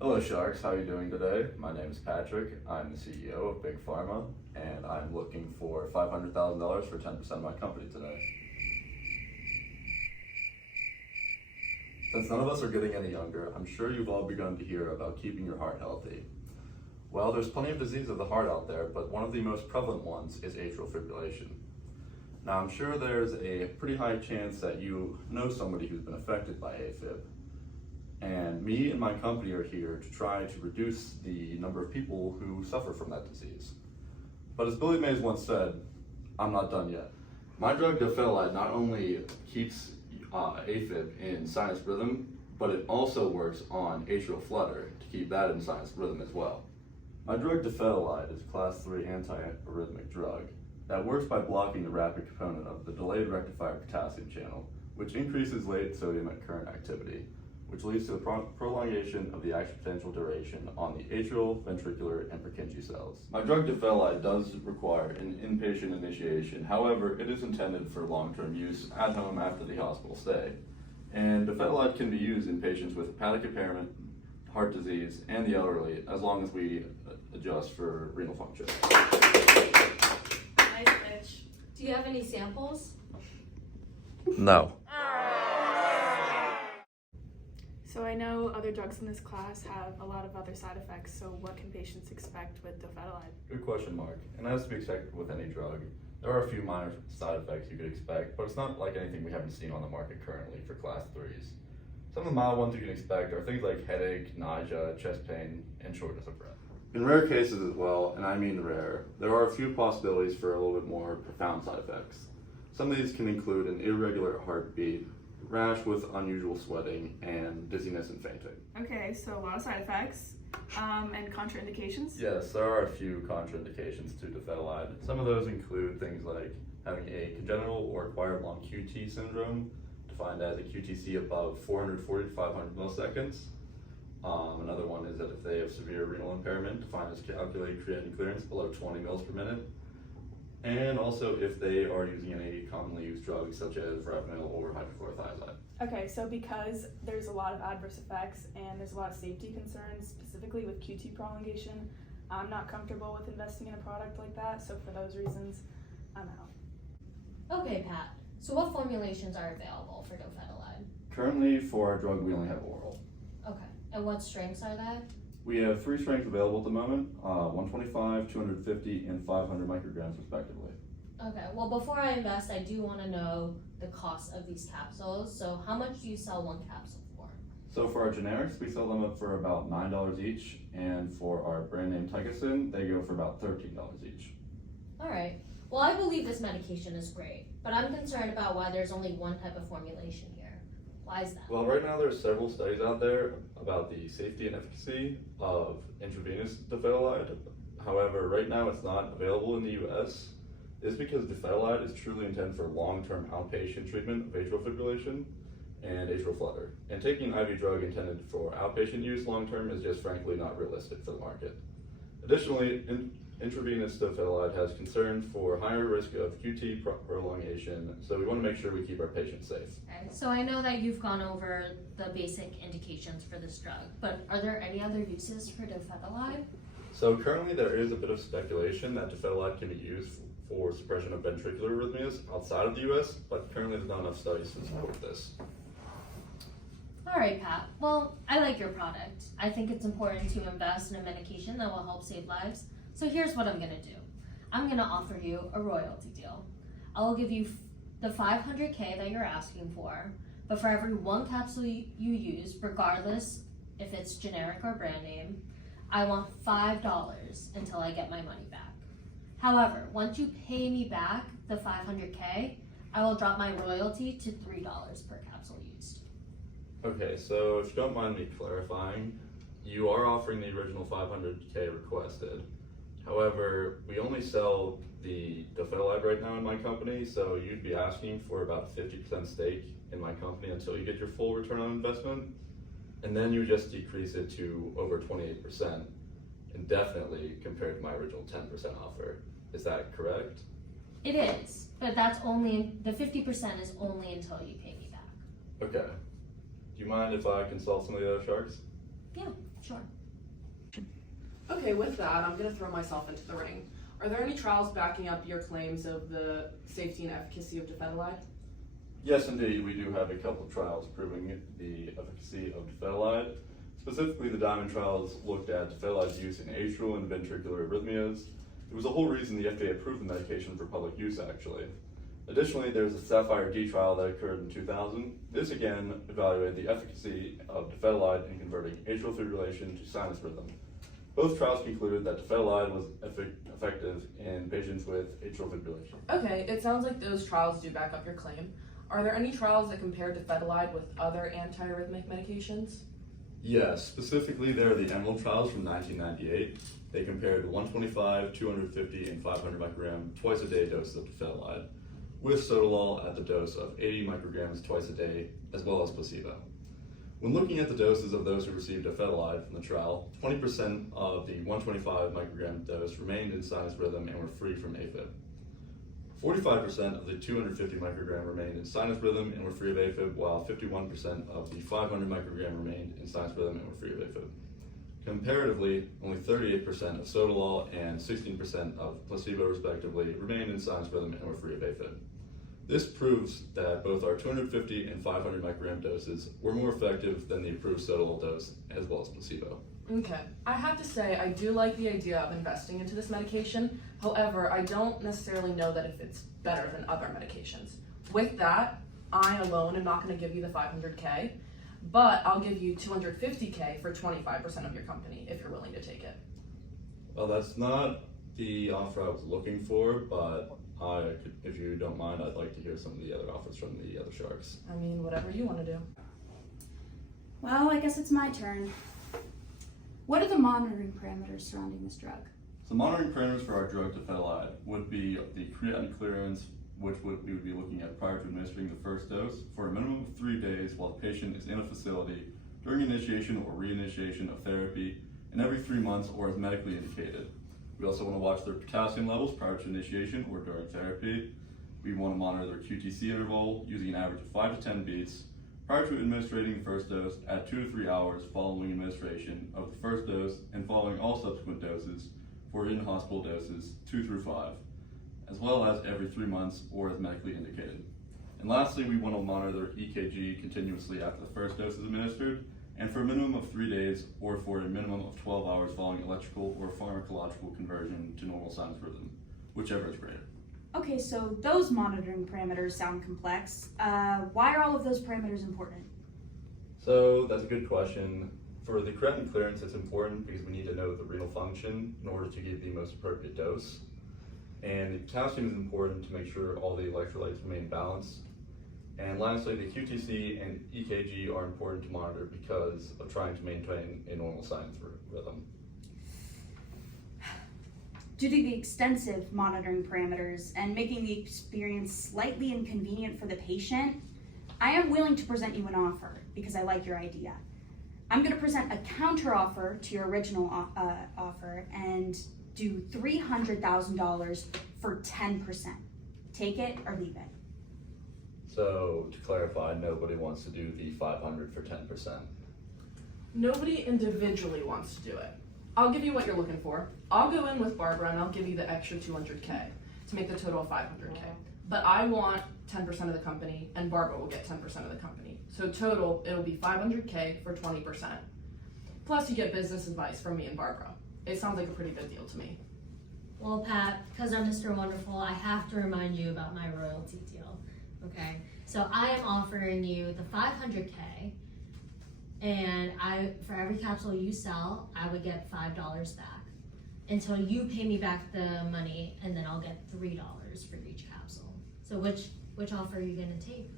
Hello Sharks, how are you doing today? My name is Patrick, I'm the CEO of Big Pharma, and I'm looking for $500,000 for 10% of my company today. Since none of us are getting any younger, I'm sure you've all begun to hear about keeping your heart healthy. Well, there's plenty of disease of the heart out there, but one of the most prevalent ones is atrial fibrillation. Now, I'm sure there's a pretty high chance that you know somebody who's been affected by AFib. And me and my company are here to try to reduce the number of people who suffer from that disease. But as Billy Mays once said, I'm not done yet. My drug Dofetilide not only keeps AFib in sinus rhythm, but it also works on atrial flutter to keep that in sinus rhythm as well. My drug Dofetilide is a class 3 antiarrhythmic drug that works by blocking the rapid component of the delayed rectifier potassium channel, which increases late sodium at current activity, which leads to the prolongation of the action potential duration on the atrial, ventricular, and Purkinje cells. My drug Dofetilide does require an inpatient initiation. However, it is intended for long-term use at home after the hospital stay. And Dofetilide can be used in patients with hepatic impairment, heart disease, and the elderly, as long as we adjust for renal function. Nice pitch. Do you have any samples? No. So I know other drugs in this class have a lot of other side effects, so what can patients expect with Dofetilide? Good question, Mark. And as to be expected with any drug, there are a few minor side effects you could expect, but it's not like anything we haven't seen on the market currently for class 3s. Some of the mild ones you can expect are things like headache, nausea, chest pain, and shortness of breath. In rare cases as well, and I mean rare, there are a few possibilities for a little bit more profound side effects. Some of these can include an irregular heartbeat, rash with unusual sweating, and dizziness and fainting. Okay, so a lot of side effects and contraindications. Yes, there are a few contraindications to Dofetilide. Some of those include things like having a congenital or acquired long QT syndrome, defined as a QTc above 440 to 500 milliseconds. Another one is that if they have severe renal impairment, defined as calculated creatinine clearance below 20 mils per minute. And also if they are using any commonly used drugs such as verapamil or hydrochlorothiazide. Okay, so because there's a lot of adverse effects and there's a lot of safety concerns, specifically with QT prolongation, I'm not comfortable with investing in a product like that, so for those reasons, I'm out. Okay, Pat. So what formulations are available for Dofetilide? Currently for our drug we only have oral. Okay. And what strengths are there? We have 3 strengths available at the moment, 125, 250, and 500 micrograms respectively. Okay, well before I invest, I do want to know the cost of these capsules. So how much do you sell one capsule for? So for our generics, we sell them up for about $9 each, and for our brand name Tycosin, they go for about $13 each. Alright, well I believe this medication is great, but I'm concerned about why there's only one type of formulation here. Why is that? Well, right now there's several studies out there about the safety and efficacy of intravenous Dofetilide. However, right now it's not available in the US. This is because Dofetilide is truly intended for long-term outpatient treatment of atrial fibrillation and atrial flutter. And taking an IV drug intended for outpatient use long-term is just frankly not realistic for the market. Additionally, intravenous Dofetilide has concern for higher risk of QT prolongation, so we want to make sure we keep our patients safe. Okay, so I know that you've gone over the basic indications for this drug, but are there any other uses for Dofetilide? So currently there is a bit of speculation that Dofetilide can be used for suppression of ventricular arrhythmias outside of the US, but currently there's not enough studies to support this. Alright, Pat. Well, I like your product. I think it's important to invest in a medication that will help save lives. So here's what I'm going to do. I'm going to offer you a royalty deal. I will give you the $500K that you're asking for, but for every one capsule you use, regardless if it's generic or brand name, I want $5 until I get my money back. However, once you pay me back the $500K, I will drop my royalty to $3 per capsule used. Okay, so if you don't mind me clarifying, you are offering the original $500K requested. However, we only sell the Dofetilide right now in my company, so you'd be asking for about 50% stake in my company until you get your full return on investment, and then you just decrease it to over 28% indefinitely compared to my original 10% offer. Is that correct? It is, but that's only, the 50% is only until you pay me back. Okay. Do you mind if I consult some of the other sharks? Yeah, sure. Okay, with that, I'm gonna throw myself into the ring. Are there any trials backing up your claims of the safety and efficacy of Dofetilide? Yes, indeed, we do have a couple of trials proving the efficacy of Dofetilide. Specifically, the Diamond trials looked at Dofetilide's use in atrial and ventricular arrhythmias. It was the whole reason the FDA approved the medication for public use, actually. Additionally, there's a Sapphire D trial that occurred in 2000. This again evaluated the efficacy of Dofetilide in converting atrial fibrillation to sinus rhythm. Both trials concluded that Dofetilide was effective in patients with atrial fibrillation. Okay, it sounds like those trials do back up your claim. Are there any trials that compare Dofetilide with other antiarrhythmic medications? Yes, specifically there are the Emerald trials from 1998. They compared 125, 250, and 500 microgram twice a day doses of Dofetilide with sotalol at the dose of 80 micrograms twice a day, as well as placebo. When looking at the doses of those who received Dofetilide from the trial, 20% of the 125 microgram dose remained in sinus rhythm and were free from AFib. 45% of the 250 microgram remained in sinus rhythm and were free of AFib, while 51% of the 500 microgram remained in sinus rhythm and were free of AFib. Comparatively, only 38% of sotalol and 16% of placebo, respectively, remained in sinus rhythm and were free of AFib. This proves that both our 250 and 500 microgram doses were more effective than the approved sotalol dose, as well as placebo. Okay, I have to say I do like the idea of investing into this medication. However, I don't necessarily know that if it's better than other medications. With that, I alone am not going to give you the 500K, but I'll give you 250K for 25% of your company if you're willing to take it. Well, that's not the offer I was looking for, but if you don't mind, I'd like to hear some of the other offers from the other sharks. I mean, whatever you want to do. Well, I guess it's my turn. What are the monitoring parameters surrounding this drug? So monitoring parameters for our drug Dofetilide would be the creatinine clearance, which we would be looking at prior to administering the first dose for a minimum of 3 days while the patient is in a facility during initiation or reinitiation of therapy, and every 3 months or as medically indicated. We also want to watch their potassium levels prior to initiation or during therapy. We want to monitor their QTC interval using an average of 5 to 10 beats prior to administering the first dose at 2 to 3 hours following administration of the first dose and following all subsequent doses for in-hospital doses 2 through 5, as well as every 3 months or as medically indicated. And lastly, we want to monitor their EKG continuously after the first dose is administered and for a minimum of 3 days or for a minimum of 12 hours following electrical or pharmacological conversion to normal sinus rhythm, whichever is greater. Okay, so those monitoring parameters sound complex. Why are all of those parameters important? So that's a good question. For the creatinine clearance, it's important because we need to know the renal function in order to give the most appropriate dose. And the potassium is important to make sure all the electrolytes remain balanced. And lastly, the QTC and EKG are important to monitor because of trying to maintain a normal sinus rhythm. Due to the extensive monitoring parameters and making the experience slightly inconvenient for the patient, I am willing to present you an offer because I like your idea. I'm going to present a counter offer to your original offer and do $300,000 for 10%. Take it or leave it. So to clarify, nobody wants to do the 500 for 10%. Nobody individually wants to do it. I'll give you what you're looking for. I'll go in with Barbara and I'll give you the extra 200K to make the total of 500K. But I want 10% of the company and Barbara will get 10% of the company. So total, it'll be 500K for 20%. Plus you get business advice from me and Barbara. It sounds like a pretty good deal to me. Well, Pat, because I'm Mr. Wonderful, I have to remind you about my royalty deal, okay? So I am offering you the 500K, and for every capsule you sell, I would get $5 back until you pay me back the money, and then I'll get $3 for each capsule. So which offer are you gonna take?